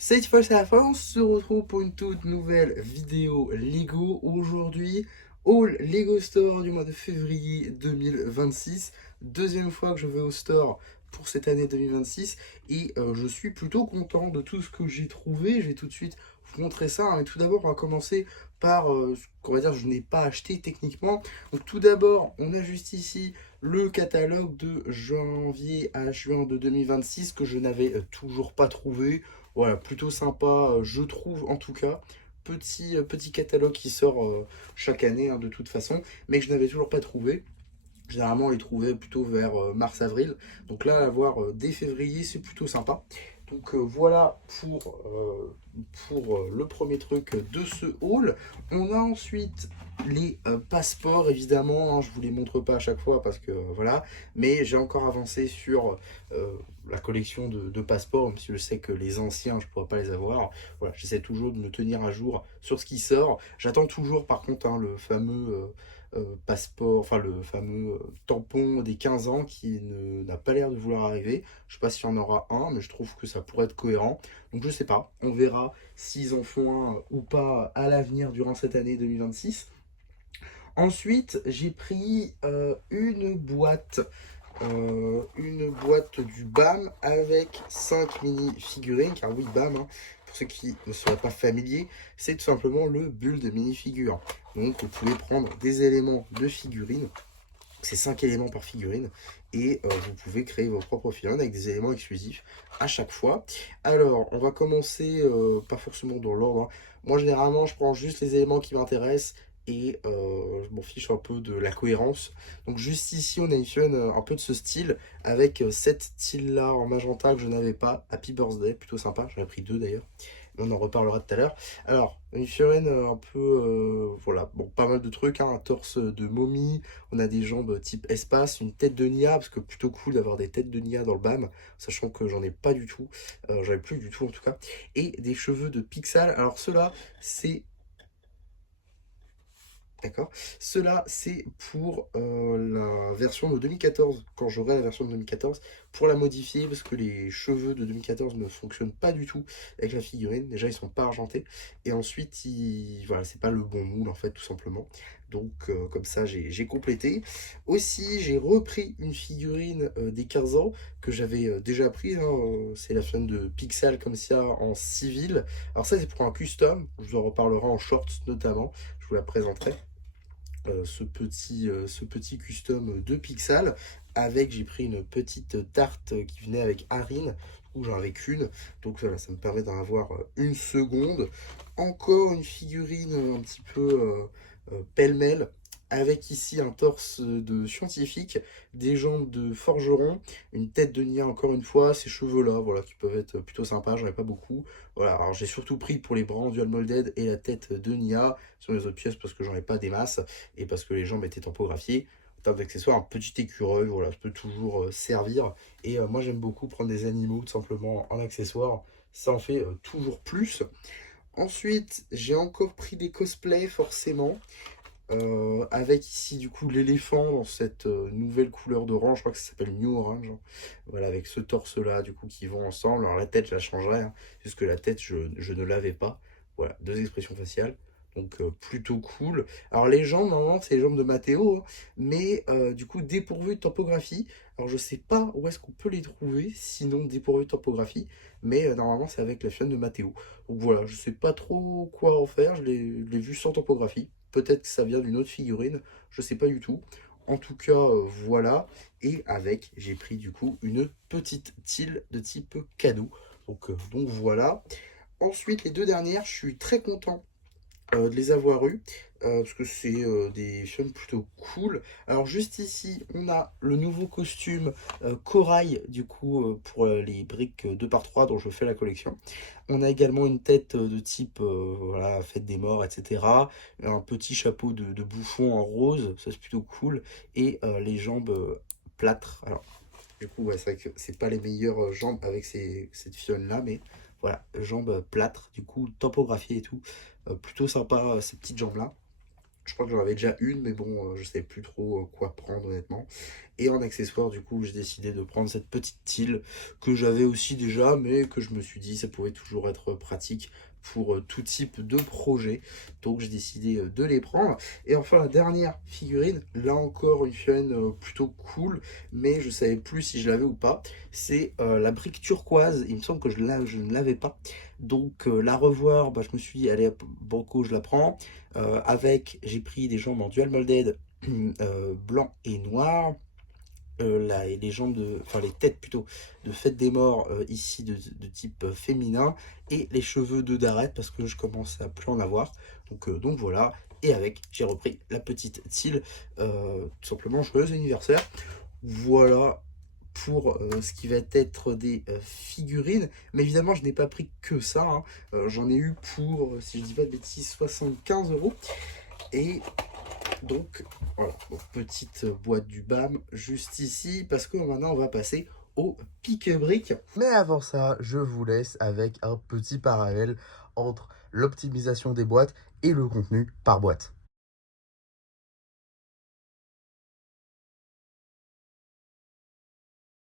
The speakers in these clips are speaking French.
Cette fois c'est la fin, on se retrouve pour une toute nouvelle vidéo Lego. Aujourd'hui, Haul Lego Store du mois de février 2026. Deuxième fois que je vais au store pour cette année 2026 et je suis plutôt content de tout ce que j'ai trouvé. Je vais tout de suite vous montrer ça, hein. Mais tout d'abord, on va commencer par ce qu'on va dire je n'ai pas acheté techniquement. Donc tout d'abord, on a juste ici le catalogue de janvier à juin de 2026 que je n'avais toujours pas trouvé. Voilà, plutôt sympa, je trouve en tout cas. Petit catalogue qui sort chaque année, hein, de toute façon, mais que je n'avais toujours pas trouvé. Généralement, on les trouvait plutôt vers mars-avril. Donc là, à voir dès février, c'est plutôt sympa. Donc voilà pour le premier truc de ce haul. On a ensuite les passeports, évidemment, hein, je ne vous les montre pas à chaque fois parce que voilà. Mais j'ai encore avancé sur la collection de passeports, même si je sais que les anciens, je ne pourrais pas les avoir. Voilà, j'essaie toujours de me tenir à jour sur ce qui sort. J'attends toujours, par contre, hein, le fameux passeport, enfin le fameux tampon des 15 ans qui n'a pas l'air de vouloir arriver. Je sais pas s'il y en aura un, mais je trouve que ça pourrait être cohérent. Donc je sais pas, on verra s'ils en font un ou pas à l'avenir durant cette année 2026. Ensuite, j'ai pris une boîte du BAM avec 5 mini-figurines, car oui, BAM, hein, pour ceux qui ne seraient pas familiers, c'est tout simplement le build de mini-figure. Donc vous pouvez prendre des éléments de figurines, c'est 5 éléments par figurine, et vous pouvez créer vos propres figurines avec des éléments exclusifs à chaque fois. Alors, on va commencer, pas forcément dans l'ordre, hein. Moi, généralement, je prends juste les éléments qui m'intéressent, et je m'en fiche un peu de la cohérence. Donc juste ici, on a une figurine un peu de ce style, avec cette style-là en magenta que je n'avais pas. Happy Birthday, plutôt sympa, j'en ai pris deux d'ailleurs. On en reparlera tout à l'heure. Alors, une figurine un peu, voilà, bon, pas mal de trucs, hein, un torse de momie, on a des jambes type espace, une tête de Nia, parce que plutôt cool d'avoir des têtes de Nia dans le BAM, sachant que j'en ai pas du tout, j'en ai plus du tout en tout cas, et des cheveux de Pixel. Alors ceux-là, c'est d'accord. Cela, c'est pour la version de 2014. Quand j'aurai la version de 2014, pour la modifier, parce que les cheveux de 2014 ne fonctionnent pas du tout avec la figurine. Déjà, ils sont pas argentés. Et ensuite, voilà, c'est pas le bon moule, en fait, tout simplement. Donc, comme ça, j'ai complété. Aussi, j'ai repris une figurine des 15 ans que j'avais déjà pris, hein, c'est la figurine de Pixel, comme ça, en civil. Alors ça, c'est pour un custom. Je vous en reparlerai en shorts, notamment. Je vous la présenterai ce petit custom de Pixel avec j'ai pris une petite tarte qui venait avec Harine où j'en avais qu'une, donc voilà, ça me permet d'en avoir une seconde. Encore une figurine un petit peu pêle-mêle avec ici un torse de scientifique, des jambes de forgeron, une tête de Nia encore une fois, ces cheveux là, voilà, qui peuvent être plutôt sympas, j'en ai pas beaucoup. Voilà, alors j'ai surtout pris pour les bras en dual molded et la tête de Nia sur les autres pièces parce que j'en ai pas des masses et parce que les jambes étaient tampographiées. En termes d'accessoires, un petit écureuil, voilà, ça peut toujours servir. Et moi, j'aime beaucoup prendre des animaux tout simplement en accessoire. Ça en fait toujours plus. Ensuite, j'ai encore pris des cosplays, forcément. Avec ici du coup l'éléphant dans cette nouvelle couleur d'orange, je crois que ça s'appelle New Orange, hein. Voilà, avec ce torse là du coup qui vont ensemble. Alors la tête je la changerai, hein, puisque la tête je ne l'avais pas. Voilà, deux expressions faciales, donc plutôt cool. Alors les jambes, normalement c'est les jambes de Mathéo, hein, mais du coup dépourvues de topographie. Alors je sais pas où est-ce qu'on peut les trouver, sinon dépourvues de topographie, mais normalement c'est avec la chaîne de Mathéo. Donc voilà, je sais pas trop quoi en faire, je l'ai vu sans topographie. Peut-être que ça vient d'une autre figurine, je sais pas du tout. En tout cas, voilà. Et avec, j'ai pris du coup une petite tile de type cadeau. Donc voilà. Ensuite, les deux dernières, je suis très content de les avoir eues. Parce que c'est des films plutôt cool. Alors juste ici, on a le nouveau costume corail, du coup, pour les briques 2 par 3 dont je fais la collection. On a également une tête de type voilà, fête des morts, etc. Un petit chapeau de bouffon en rose, ça c'est plutôt cool. Et les jambes plâtres. Alors, du coup, ouais, c'est vrai que c'est pas les meilleures jambes avec cette fionne-là, mais voilà, jambes plâtres, du coup, topographiées et tout. Plutôt sympa ces petites jambes-là. Je crois que j'en avais déjà une, mais bon, je savais plus trop quoi prendre honnêtement. Et en accessoire, du coup, j'ai décidé de prendre cette petite tile que j'avais aussi déjà, mais que je me suis dit ça pouvait toujours être pratique pour tout type de projet. Donc j'ai décidé de les prendre. Et enfin la dernière figurine, là encore une figurine plutôt cool, mais je savais plus si je l'avais ou pas. C'est la brique turquoise. Il me semble que je ne l'avais pas. Donc la revoir, bah, je me suis dit allez hop, banco, je la prends. J'ai pris des jambes en dual molded blanc et noir. Les jambes enfin les têtes plutôt de fête des morts ici de type féminin et les cheveux de Darrette parce que je commence à plus en avoir donc voilà, et avec j'ai repris la petite Teal, tout simplement joyeux anniversaire. Voilà pour ce qui va être des figurines, mais évidemment je n'ai pas pris que ça, hein. J'en ai eu pour, si je dis pas de bêtises, 75 € et donc voilà, donc, petite boîte du BAM juste ici, parce que maintenant on va passer au pique-brique. Mais avant ça, je vous laisse avec un petit parallèle entre l'optimisation des boîtes et le contenu par boîte.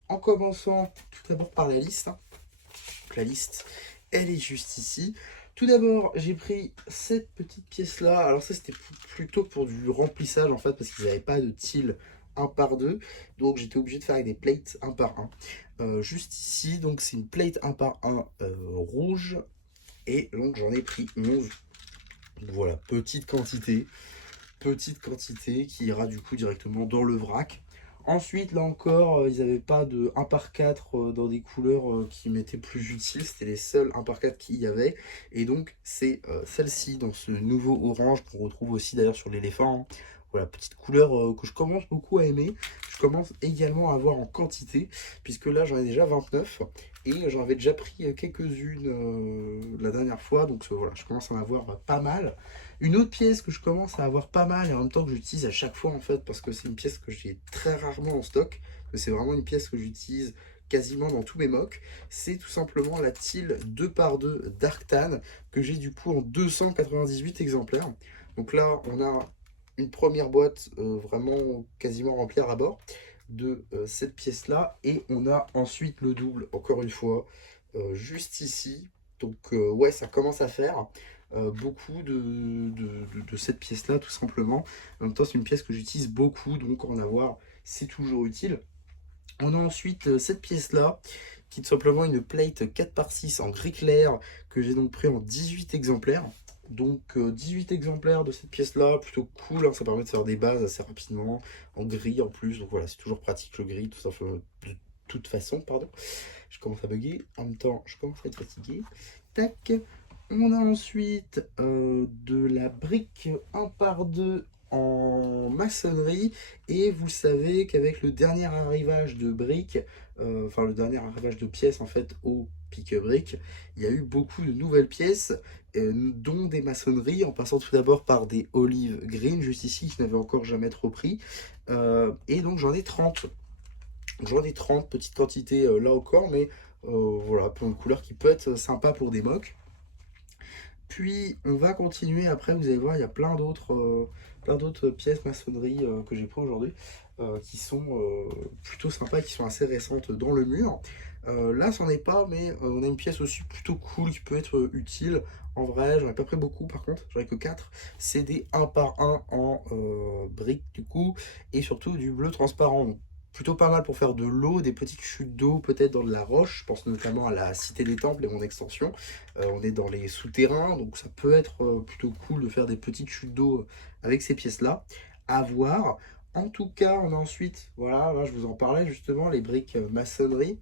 En commençant tout d'abord par la liste, hein. Donc, la liste, elle est juste ici. Tout d'abord, j'ai pris cette petite pièce-là. Alors ça, c'était plutôt pour du remplissage, en fait, parce qu'ils n'avaient pas de tile 1 par 2. Donc j'étais obligé de faire avec des plates 1 par 1. Juste ici, donc c'est une plate 1 par 1 rouge. Et donc j'en ai pris 11. Voilà, petite quantité qui ira du coup directement dans le vrac. Ensuite, là encore, ils n'avaient pas de 1 par 4 dans des couleurs qui m'étaient plus utiles. C'était les seuls 1 par 4 qu'il y avait. Et donc, c'est celle-ci, dans ce nouveau orange qu'on retrouve aussi d'ailleurs sur l'éléphant, hein. Voilà, petite couleur que je commence beaucoup à aimer. Je commence également à avoir en quantité, puisque là, j'en ai déjà 29. Et j'en avais déjà pris quelques-unes la dernière fois. Donc voilà, je commence à en avoir pas mal. Une autre pièce que je commence à avoir pas mal et en même temps que j'utilise à chaque fois en fait, parce que c'est une pièce que j'ai très rarement en stock, que c'est vraiment une pièce que j'utilise quasiment dans tous mes mocks, c'est tout simplement la Teal 2x2 Darktan que j'ai du coup en 298 exemplaires. Donc là on a une première boîte vraiment quasiment remplie à bord de cette pièce là, et on a ensuite le double encore une fois juste ici. Donc ouais, ça commence à faire beaucoup de cette pièce là tout simplement. En même temps c'est une pièce que j'utilise beaucoup, donc en avoir c'est toujours utile. On a ensuite cette pièce là qui est tout simplement une plate 4x6 en gris clair que j'ai donc pris en 18 exemplaires. Donc 18 exemplaires de cette pièce là, plutôt cool, hein, ça permet de faire des bases assez rapidement, en gris en plus, donc voilà, c'est toujours pratique le gris, tout simplement, de toute façon, pardon. Je commence à bugger, en même temps je commence à être fatigué. Tac. On a ensuite de la brique 1 par 2 en maçonnerie, et vous savez qu'avec le dernier arrivage de briques, enfin le dernier arrivage de pièces en fait au pique-brique, il y a eu beaucoup de nouvelles pièces, dont des maçonneries, en passant tout d'abord par des olive green juste ici que je n'avais encore jamais trop pris, et donc j'en ai 30. J'en ai 30, petite quantité là encore, mais voilà, pour une couleur qui peut être sympa pour des mocks. Puis on va continuer, après vous allez voir, il y a plein d'autres pièces maçonnerie que j'ai pris aujourd'hui, qui sont plutôt sympas, qui sont assez récentes dans le mur. Là c'en est pas, mais on a une pièce aussi plutôt cool qui peut être utile. En vrai, j'en ai pas pris beaucoup par contre, j'en ai que 4. C'est des 1 par 1 en briques du coup, et surtout du bleu transparent. Donc, plutôt pas mal pour faire de l'eau, des petites chutes d'eau peut-être dans de la roche. Je pense notamment à la Cité des Temples et mon extension. On est dans les souterrains, donc ça peut être plutôt cool de faire des petites chutes d'eau avec ces pièces-là. À voir. En tout cas, on a ensuite, voilà, là je vous en parlais justement, les briques maçonnerie.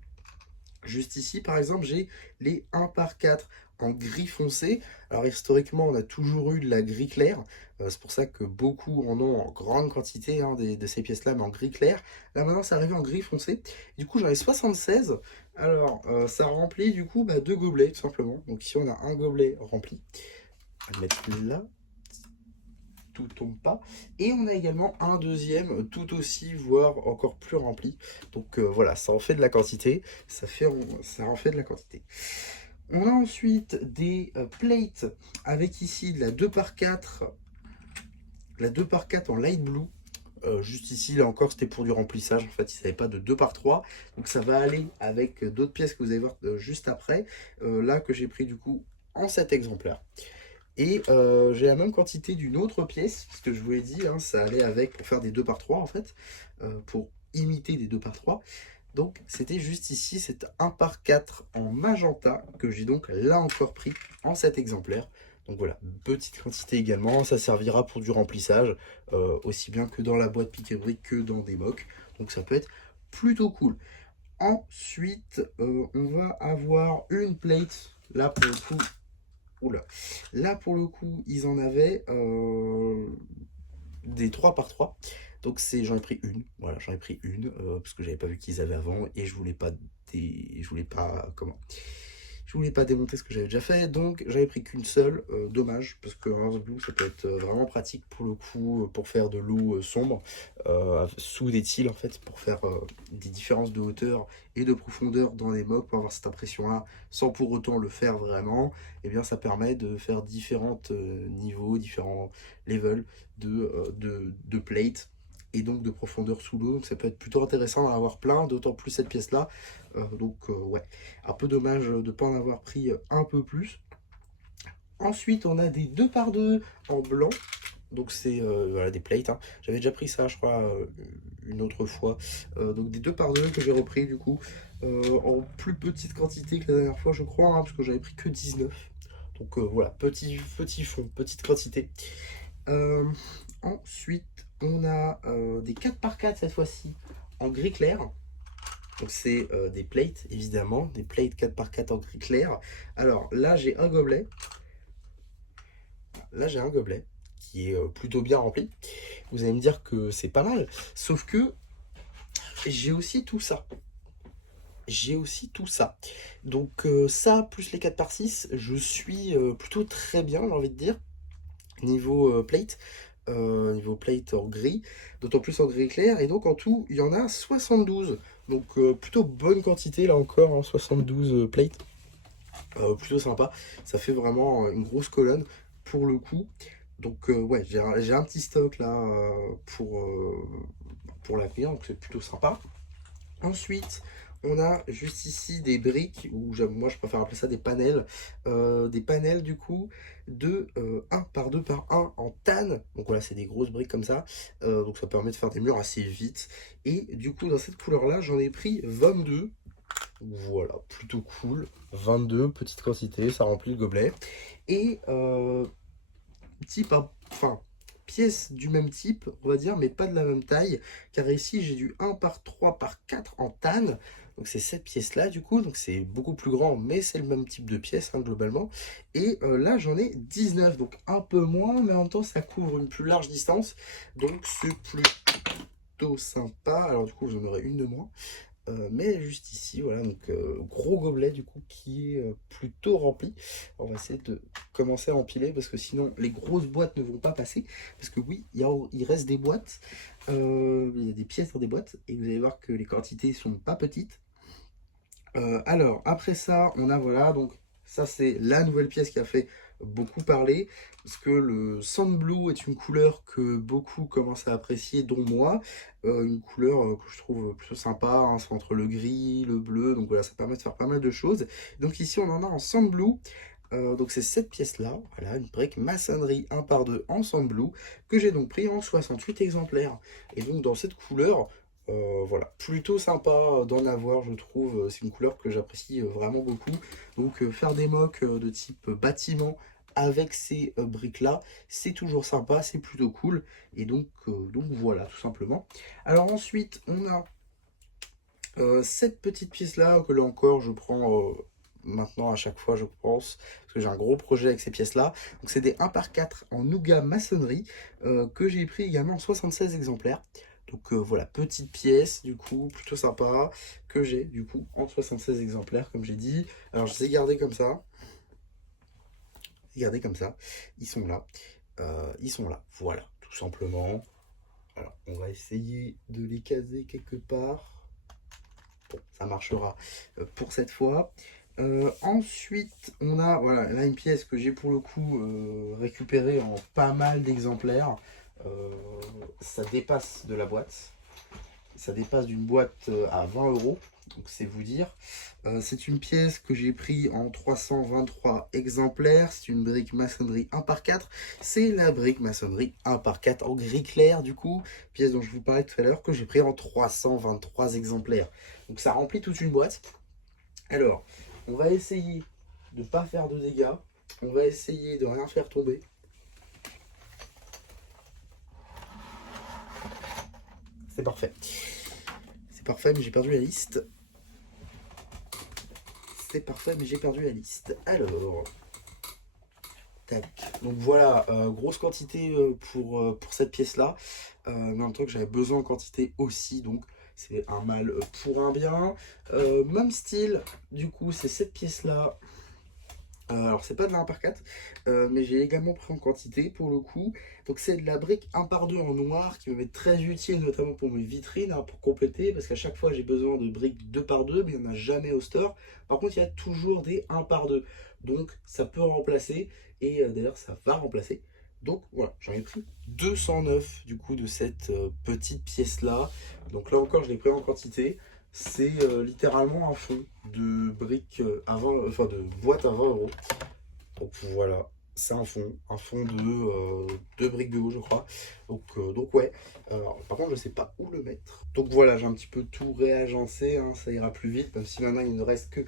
Juste ici, par exemple, j'ai les 1 par 4 en gris foncé. Alors historiquement, on a toujours eu de la gris clair. C'est pour ça que beaucoup en ont en grande quantité, hein, de ces pièces-là, mais en gris clair. Là maintenant, ça arrive en gris foncé. Du coup, j'en ai 76. Alors, ça remplit du coup 2 gobelets, tout simplement. Donc ici, on a un gobelet rempli. On va le mettre là. Tout tombe pas. Et on a également un deuxième tout aussi, voire encore plus rempli. Donc voilà, ça en fait de la quantité. Ça en fait de la quantité. On a ensuite des plates avec ici de la 2 par 4 la 2x4 en light blue. Juste ici, là encore, c'était pour du remplissage. En fait, il ne savait pas de 2x3. Donc ça va aller avec d'autres pièces que vous allez voir juste après. Là, que j'ai pris du coup en 7 exemplaires. Et j'ai la même quantité d'une autre pièce, parce que je vous l'ai dit, hein, ça allait avec pour faire des 2x3 en fait, pour imiter des 2x3. Donc c'était juste ici, c'est 1x4 en magenta, que j'ai donc là encore pris en 7 exemplaires. Donc voilà, petite quantité également, ça servira pour du remplissage, aussi bien que dans la boîte pique et brique que dans des mocs. Donc ça peut être plutôt cool. Ensuite, on va avoir une plate, là pour le coup. Oula. Là, pour le coup, ils en avaient des 3x3. Donc, j'en ai pris une. Voilà, j'en ai pris une parce que j'avais pas vu qu'ils avaient avant et je voulais pas je voulais pas démonter ce que j'avais déjà fait, donc j'avais pris qu'une seule. Dommage, parce que Earth Blue, ça peut être vraiment pratique pour le coup, pour faire de l'eau sombre, sous des tiles en fait, pour faire des différences de hauteur et de profondeur dans les mocks, pour avoir cette impression-là, sans pour autant le faire vraiment. Et bien ça permet de faire différents niveaux, différents levels de plate et donc de profondeur sous l'eau. Donc ça peut être plutôt intéressant d'en avoir plein, d'autant plus cette pièce-là. Ouais, un peu dommage de ne pas en avoir pris un peu plus. Ensuite, on a des 2x2 en blanc. Donc c'est voilà, des plates, hein. J'avais déjà pris ça, je crois, une autre fois. Donc des 2x2 que j'ai repris du coup en plus petite quantité que la dernière fois, je crois, hein, parce que j'avais pris que 19. Donc voilà, petit fond, petite quantité. Ensuite, on a des 4x4 cette fois-ci en gris clair. Donc c'est des plates, évidemment, des plates 4x4 en gris clair. Alors là, j'ai un gobelet. Là, j'ai un gobelet qui est plutôt bien rempli. Vous allez me dire que c'est pas mal. Sauf que j'ai aussi tout ça. J'ai aussi tout ça. Donc ça, plus les 4x6, je suis plutôt très bien, j'ai envie de dire, niveau plate. Niveau plate en gris, d'autant plus en gris clair, et donc en tout il y en a 72, donc plutôt bonne quantité là encore, hein, 72 plates, plutôt sympa, ça fait vraiment une grosse colonne pour le coup. Donc ouais, j'ai un petit stock là pour l'avenir, donc c'est plutôt sympa. Ensuite, on a juste ici des briques, ou moi je préfère appeler ça des panels du coup, de 1 par 2 par 1 en tanne. Donc voilà, c'est des grosses briques comme ça, donc ça permet de faire des murs assez vite. Et du coup, dans cette couleur-là, j'en ai pris 22. Voilà, plutôt cool. 22, petite quantité, ça remplit le gobelet. Et type, enfin, pièces du même type, on va dire, mais pas de la même taille, car ici j'ai du 1 par 3 par 4 en tanne, donc c'est cette pièce là du coup, donc c'est beaucoup plus grand, mais c'est le même type de pièce hein, globalement. Et là j'en ai 19, donc un peu moins, mais en même temps ça couvre une plus large distance, donc c'est plutôt sympa. Alors du coup vous en aurez une de moins. Mais juste ici, voilà, donc gros gobelet du coup qui est plutôt rempli. On va essayer de commencer à empiler parce que sinon les grosses boîtes ne vont pas passer. Parce que oui, il reste des boîtes, il y a des pièces dans des boîtes et vous allez voir que les quantités sont pas petites. Alors après ça, on a voilà, donc ça c'est la nouvelle pièce qui a fait beaucoup parler, parce que le Sand Blue est une couleur que beaucoup commencent à apprécier, dont moi. Une couleur que je trouve plutôt sympa, hein, c'est entre le gris, le bleu, donc voilà, ça permet de faire pas mal de choses. Donc ici on en a en Sand Blue. Donc c'est cette pièce-là, voilà, une brique maçonnerie 1 par 2 en Sand Blue, que j'ai donc pris en 68 exemplaires. Et donc dans cette couleur, voilà, plutôt sympa d'en avoir, je trouve. C'est une couleur que j'apprécie vraiment beaucoup. Donc faire des mocks de type bâtiment avec ces briques-là, c'est toujours sympa, c'est plutôt cool. Et donc voilà, tout simplement. Alors ensuite, on a cette petite pièce-là, que là encore, je prends maintenant à chaque fois, je pense, parce que j'ai un gros projet avec ces pièces-là. Donc c'est des 1 par 4 en nougat maçonnerie, que j'ai pris également en 76 exemplaires. Donc voilà, petite pièce, du coup, plutôt sympa, que j'ai, du coup, en 76 exemplaires, comme j'ai dit. Alors, je les ai gardés comme ça. Regardez comme ça, ils sont là. Ils sont là, voilà, tout simplement. Alors, on va essayer de les caser quelque part. Bon, ça marchera pour cette fois. Ensuite, on a voilà, là une pièce que j'ai pour le coup récupérée en pas mal d'exemplaires. ça dépasse de la boîte. Ça dépasse d'une boîte à 20 euros. Donc c'est vous dire. C'est une pièce que j'ai pris en 323 exemplaires. C'est une brique maçonnerie 1 par 4. C'est la brique maçonnerie 1 par 4 en gris clair du coup. Pièce dont je vous parlais tout à l'heure que j'ai pris en 323 exemplaires. Donc ça remplit toute une boîte. Alors, on va essayer de ne pas faire de dégâts. On va essayer de rien faire tomber. C'est parfait. C'est parfait, mais j'ai perdu la liste. C'est parfait, mais j'ai perdu la liste. Alors, tac. Donc voilà, grosse quantité pour cette pièce-là. Mais en même temps que j'avais besoin en quantité aussi, donc c'est un mal pour un bien. Même style, du coup, c'est cette pièce-là. Alors c'est pas de la 1 par 4, mais j'ai également pris en quantité pour le coup. Donc c'est de la brique 1 par 2 en noir qui me est très utile notamment pour mes vitrines, hein, pour compléter, parce qu'à chaque fois j'ai besoin de briques 2 par 2, mais il n'y en a jamais au store. Par contre il y a toujours des 1 par 2, donc ça peut remplacer, et d'ailleurs ça va remplacer. Donc voilà, j'en ai pris 209 du coup de cette petite pièce là. Donc là encore je l'ai pris en quantité. C'est littéralement un fond de briques à 20, enfin de boîte à 20 euros. Donc voilà, c'est un fond de briques de haut, je crois. Donc ouais, par contre, je sais pas où le mettre. Donc voilà, j'ai un petit peu tout réagencé, hein, ça ira plus vite, même si maintenant il ne reste que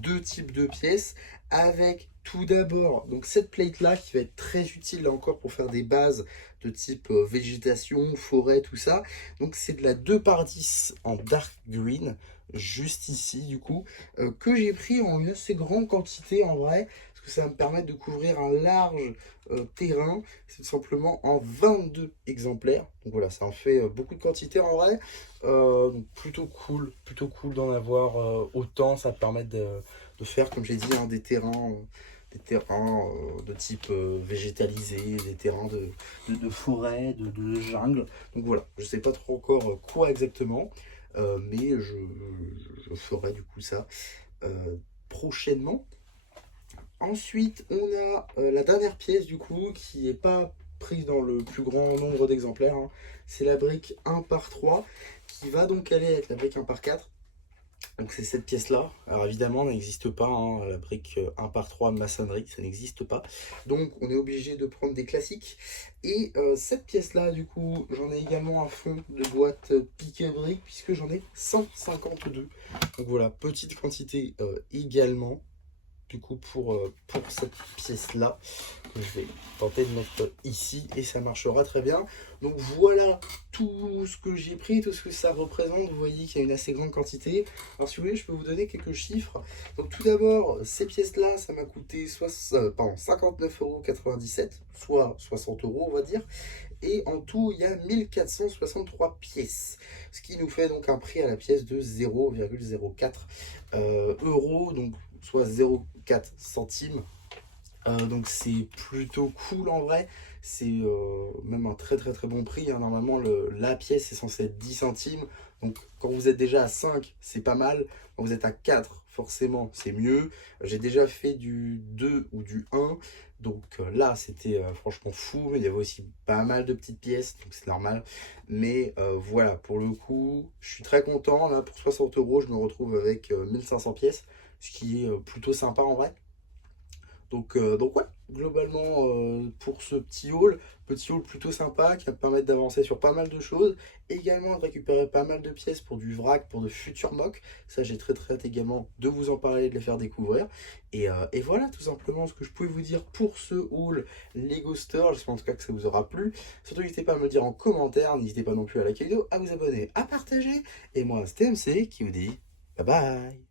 deux types de pièces. Avec tout d'abord donc cette plate là qui va être très utile là encore pour faire des bases de type végétation, forêt, tout ça. Donc c'est de la 2 par 10 en dark green, juste ici du coup, que j'ai pris en une assez grande quantité en vrai, parce que ça va me permettre de couvrir un large terrain. C'est tout simplement en 22 exemplaires. Donc voilà, ça en fait beaucoup de quantité en vrai. Donc plutôt cool d'en avoir autant. Ça permet de faire, comme j'ai dit, hein, des terrains de type végétalisé, des terrains de forêt, de jungle. Donc voilà, je sais pas trop encore quoi exactement, mais je ferai du coup ça prochainement. Ensuite, on a la dernière pièce du coup qui n'est pas prise dans le plus grand nombre d'exemplaires, hein. C'est la brique 1 par 3 qui va donc aller avec la brique 1 par 4. Donc c'est cette pièce-là. Alors évidemment, elle n'existe pas, hein, la brique 1 par 3 maçonnerie, ça n'existe pas. Donc on est obligé de prendre des classiques. Et cette pièce-là, du coup, j'en ai également un fond de boîte piquet brique, puisque j'en ai 152. Donc voilà, petite quantité également, du coup, pour cette pièce-là. Je vais tenter de mettre ici et ça marchera très bien. Donc voilà tout ce que j'ai pris, tout ce que ça représente. Vous voyez qu'il y a une assez grande quantité. Alors si vous voulez, je peux vous donner quelques chiffres. Donc tout d'abord, ces pièces-là, ça m'a coûté 59,97 €, soit 60 euros on va dire. Et en tout, il y a 1463 pièces. Ce qui nous fait donc un prix à la pièce de 0,04 euros, donc soit 0,4 centimes. Donc c'est plutôt cool en vrai. C'est même un très bon prix, hein. Normalement la pièce est censée être 10 centimes. Donc quand vous êtes déjà à 5, c'est pas mal. Quand vous êtes à 4, forcément c'est mieux. J'ai déjà fait du 2 ou du 1. Donc là c'était franchement fou. Mais il y avait aussi pas mal de petites pièces, donc c'est normal. Mais voilà, pour le coup, je suis très content. Là pour 60 euros, je me retrouve avec 1500 pièces. Ce qui est plutôt sympa en vrai. Donc ouais, globalement pour ce petit haul plutôt sympa qui va me permettre d'avancer sur pas mal de choses, également de récupérer pas mal de pièces pour du vrac, pour de futurs mocks. Ça j'ai très hâte également de vous en parler et de les faire découvrir. Et voilà tout simplement ce que je pouvais vous dire pour ce haul Lego Store. J'espère en tout cas que ça vous aura plu. Surtout n'hésitez pas à me le dire en commentaire, n'hésitez pas non plus à liker la vidéo, à vous abonner, à partager. Et moi c'était MC qui vous dit bye bye.